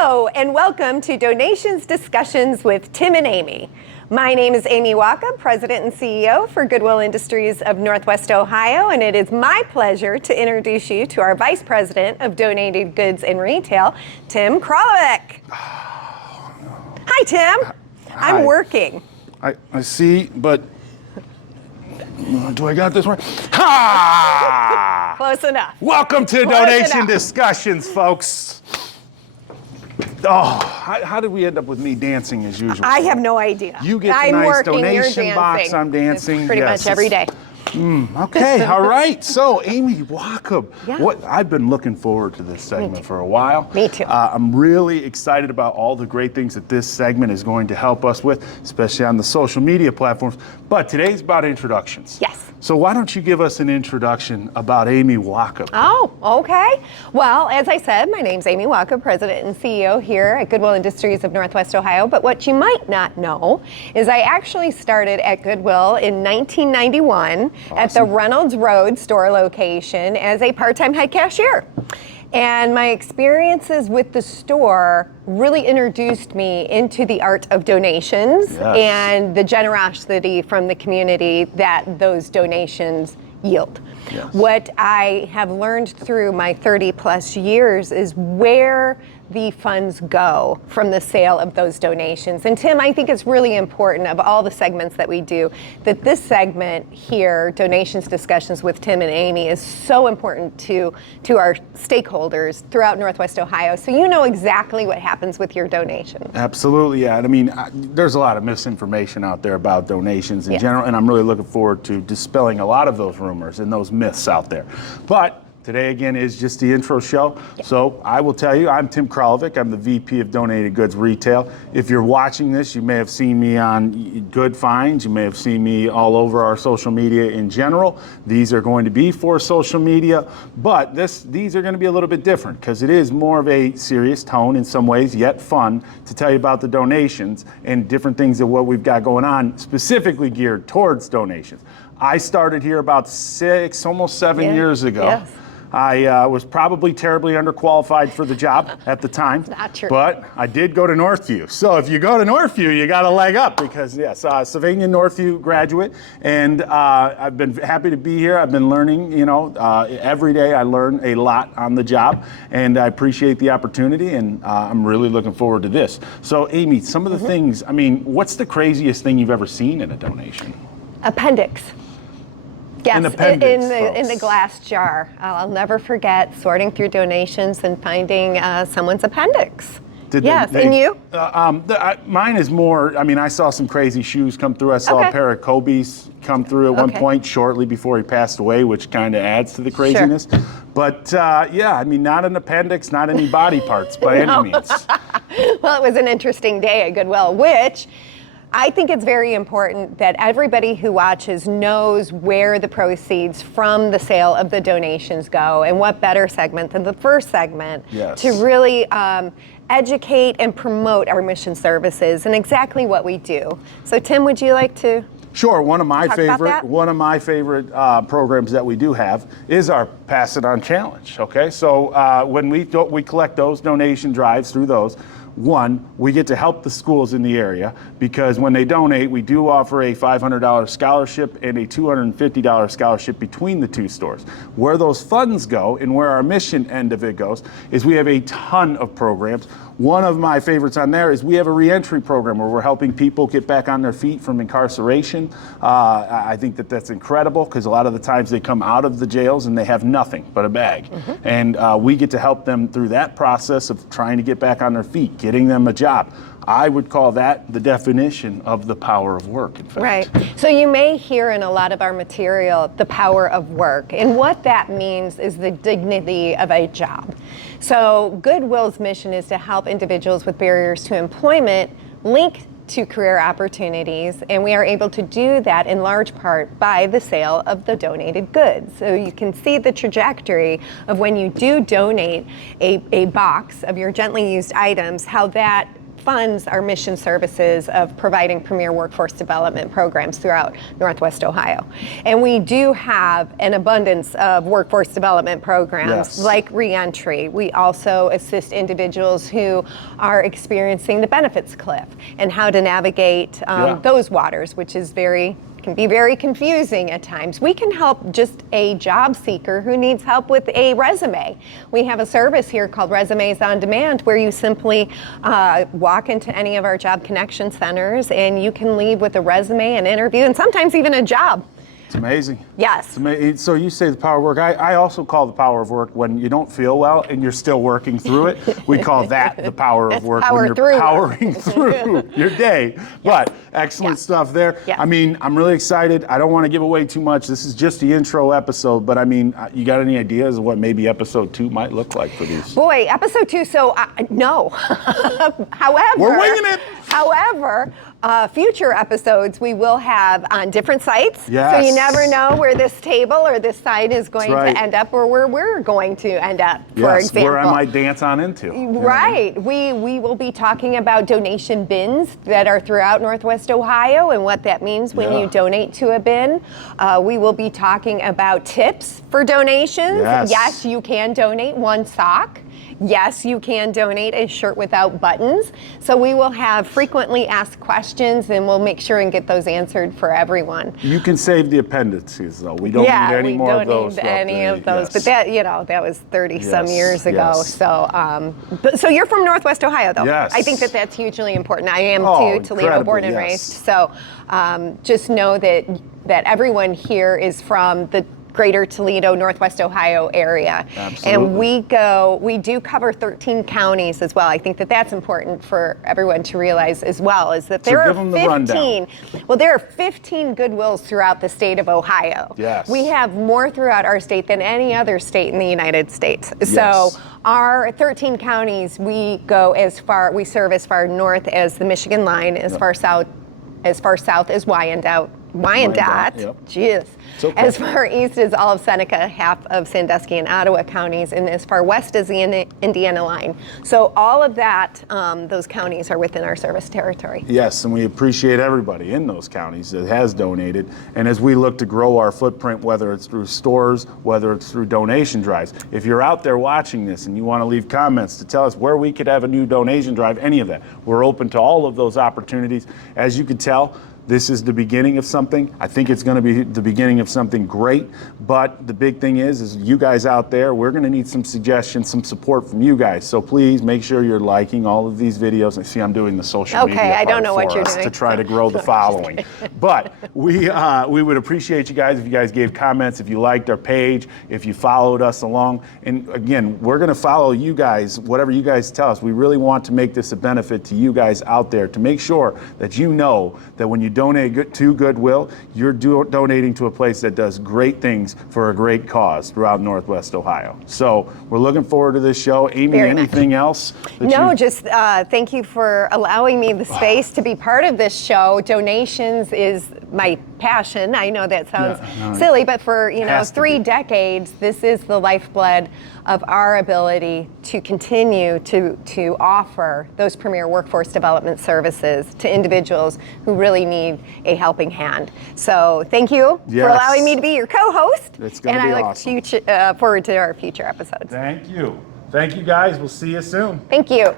Hello, and welcome to Donations Discussions with Tim and Amy. My name is Amy Waka, President and CEO for Goodwill Industries of Northwest Ohio, and it is my pleasure to introduce you to our Vice President of Donated Goods and Retail, Tim Kralovic. Hi, Tim. Hi. I'm working. I see, but do I got this right? Ha! Close enough. Welcome to Close Donation enough. Discussions, folks. Oh, how did we end up with me dancing as usual? I have no idea. You get the I'm nice working, you're donation box, dancing. I'm dancing. It's pretty Yes, much every day. Okay, all right. So, Amy Waka, Yeah. I've been looking forward to this segment for a while. Me too. I'm really excited about all the great things that this segment is going to help us with, especially on the social media platforms. But today's about introductions. Yes. So why don't you give us an introduction about Amy Waka? Oh, okay. Well, as I said, my name's Amy Waka, President and CEO here at Goodwill Industries of Northwest Ohio. But what you might not know is I actually started at Goodwill in 1991 at the Reynolds Road store location as a part-time head cashier. And my experiences with the store really introduced me into the art of donations and the generosity from the community that those donations yield. Yes. What I have learned through my 30 plus years is where the funds go from the sale of those donations. And Tim, I think it's really important of all the segments that we do that this segment here, Donations Discussions with Tim and Amy, is so important to our stakeholders throughout Northwest Ohio. So you know exactly what happens with your donation. Absolutely, yeah. And I mean, there's a lot of misinformation out there about donations in general, and I'm really looking forward to dispelling a lot of those rumors and those myths out there. But today, again, is just the intro show. So I will tell you, I'm Tim Kralovic. I'm the VP of Donated Goods Retail. If you're watching this, you may have seen me on Good Finds. You may have seen me all over our social media in general. These are going to be for social media, but these are going to be a little bit different because it is more of a serious tone in some ways, yet fun, to tell you about the donations and different things of what we've got going on, specifically geared towards donations. I started here about almost 7 years ago. Yes. I was probably terribly underqualified for the job at the time, Not true. but I did go to Northview. So if you go to Northview, you got a leg up because, yes, Sylvania Northview graduate, and I've been happy to be here. I've been learning, every day I learn a lot on the job, and I appreciate the opportunity, and I'm really looking forward to this. So, Amy, some of the things, I mean, what's the craziest thing you've ever seen in a donation? Appendix. Yes, An appendix, in the glass jar. I'll never forget sorting through donations and finding someone's appendix. And you? Mine is more, I mean, I saw some crazy shoes come through. I saw a pair of Kobe's come through at one point shortly before he passed away, which kind of adds to the craziness. Sure. But I mean, not an appendix, not any body parts by any means. Well, it was an interesting day at Goodwill, which I think it's very important that everybody who watches knows where the proceeds from the sale of the donations go, and what better segment than the first segment to really educate and promote our mission services and exactly what we do. So Tim, would you like to? Sure. One of my favorite programs that we do have is our Pass It On Challenge. Okay, so when we collect those donation drives through those. One, we get to help the schools in the area because when they donate, we do offer a $500 scholarship and a $250 scholarship between the two stores. Where those funds go and where our mission end of it goes is we have a ton of programs. One of my favorites on there is we have a reentry program where we're helping people get back on their feet from incarceration. I think that's incredible because a lot of the times they come out of the jails and they have nothing but a bag. And we get to help them through that process of trying to get back on their feet, getting them a job. I would call that the definition of the power of work, in fact. Right. So you may hear in a lot of our material the power of work. And what that means is the dignity of a job. So Goodwill's mission is to help individuals with barriers to employment link to career opportunities, and we are able to do that in large part by the sale of the donated goods. So you can see the trajectory of when you do donate a box of your gently used items, how that funds our mission services of providing premier workforce development programs throughout Northwest Ohio. And we do have an abundance of workforce development programs like reentry. We also assist individuals who are experiencing the benefits cliff and how to navigate those waters, which is can be very confusing at times. We can help just a job seeker who needs help with a resume. We have a service here called Resumes on Demand where you simply walk into any of our job connection centers and you can leave with a resume, an interview, and sometimes even a job. It's amazing. Yes. It's amazing. So you say the power of work. I also call the power of work when you don't feel well and you're still working through it. We call that the power of work when you're powering through your day. But excellent stuff there. I mean, I'm really excited. I don't want to give away too much. This is just the intro episode, but I mean, you got any ideas of what maybe episode 2 might look like for these? Boy, episode 2, so no. However, we're winging it. However, future episodes we will have on different sites. So you never know where this table or this site is going to end up or where we're going to end up, for example. Where I might dance on into. Right. We will be talking about donation bins that are throughout Northwest Ohio and what that means when you donate to a bin. We will be talking about tips for donations. Yes, you can donate one sock. Yes, you can donate a shirt without buttons. So we will have frequently asked questions and we'll make sure and get those answered for everyone. You can save the appendices though. We don't need any more of those. We don't need any of those. But that, that was 30 some years ago. So, so you're from Northwest Ohio though. Yes. I think that's hugely important. I am too, Toledo born and raised. So just know that everyone here is from the Greater Toledo, Northwest Ohio area. Absolutely. And we do cover 13 counties as well. I think that's important for everyone to realize as well, is that there are 15. Well, there are 15 Goodwills throughout the state of Ohio. We have more throughout our state than any other state in the United States. So our 13 counties, we serve as far north as the Michigan line, as far south as Wyandotte. Jeez. As far east as all of Seneca, half of Sandusky and Ottawa counties, and as far west as the Indiana line. So all of that, those counties are within our service territory. Yes, and we appreciate everybody in those counties that has donated. And as we look to grow our footprint, whether it's through stores, whether it's through donation drives, if you're out there watching this and you want to leave comments to tell us where we could have a new donation drive, any of that, we're open to all of those opportunities. As you can tell, this is the beginning of something. I think it's going to be the beginning of something great. But the big thing is you guys out there, we're going to need some suggestions, some support from you guys. So please make sure you're liking all of these videos. I see I'm doing the social media part I don't know what you're doing. to try to grow the following. But we would appreciate you guys if you guys gave comments, if you liked our page, if you followed us along. And again, we're going to follow you guys, whatever you guys tell us. We really want to make this a benefit to you guys out there to make sure that you know that when you donate to Goodwill, you're donating to a place that does great things for a great cause throughout Northwest Ohio. So we're looking forward to this show. Amy, anything else? Just thank you for allowing me the space to be part of this show. Donations is my passion. I know that sounds silly, but for 3 decades, this is the lifeblood of our ability to continue to offer those premier workforce development services to individuals who really need a helping hand. So thank you for allowing me to be your co-host. It's going to be awesome. And I look forward to our future episodes. Thank you. Thank you, guys. We'll see you soon. Thank you.